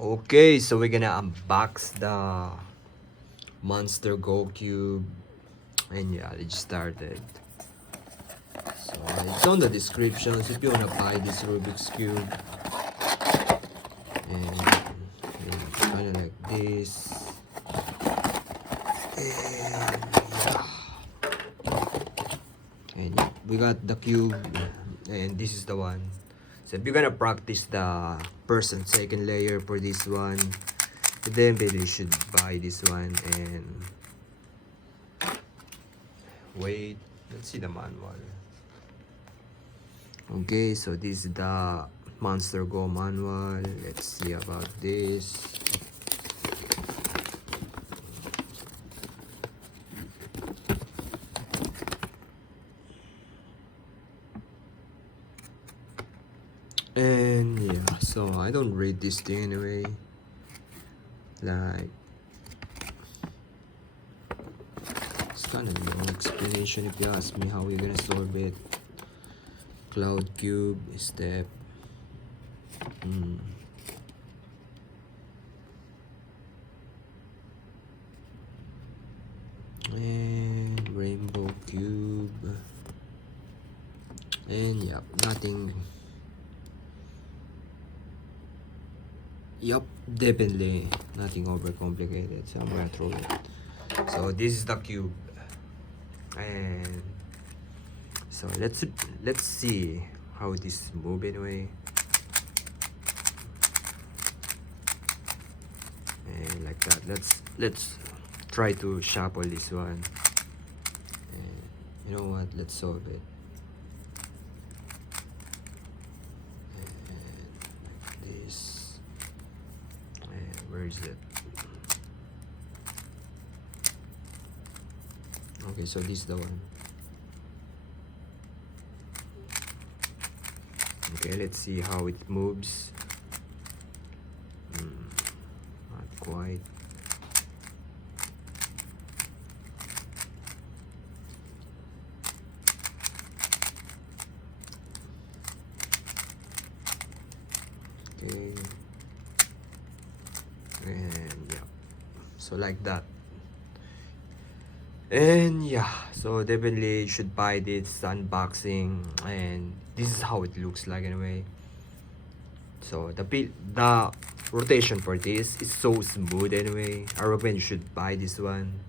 Okay, so we're gonna unbox the Monster Go Cube, and yeah, let's start it. So it's on the descriptions if you wanna buy this Rubik's Cube, and kind of like this, and yeah, and yeah, we got the cube, and this is the one. So if you're gonna practice the first and second layer for this one, then you should buy this one. And wait, let's see the manual. Okay, so this is the Monster Go manual. Let's see about this. And yeah, so I don't read this thing anyway. Like, it's kind of long explanation if you ask me how you're gonna solve it. Cloud cube step. And rainbow cube. And yep, nothing. Yup, definitely nothing overcomplicated. So I'm gonna throw it. So this is the cube, and so let's see how this move anyway. And like that, let's try to shuffle this one. And you know what? Let's solve it. And like this. And where is it? Okay, so this is the one. Okay, let's see how it moves. Not quite. Okay. And yeah, so like that. And yeah, so definitely you should buy this unboxing, and this is how it looks like anyway. So the rotation for this is so smooth anyway. I recommend you should buy this one.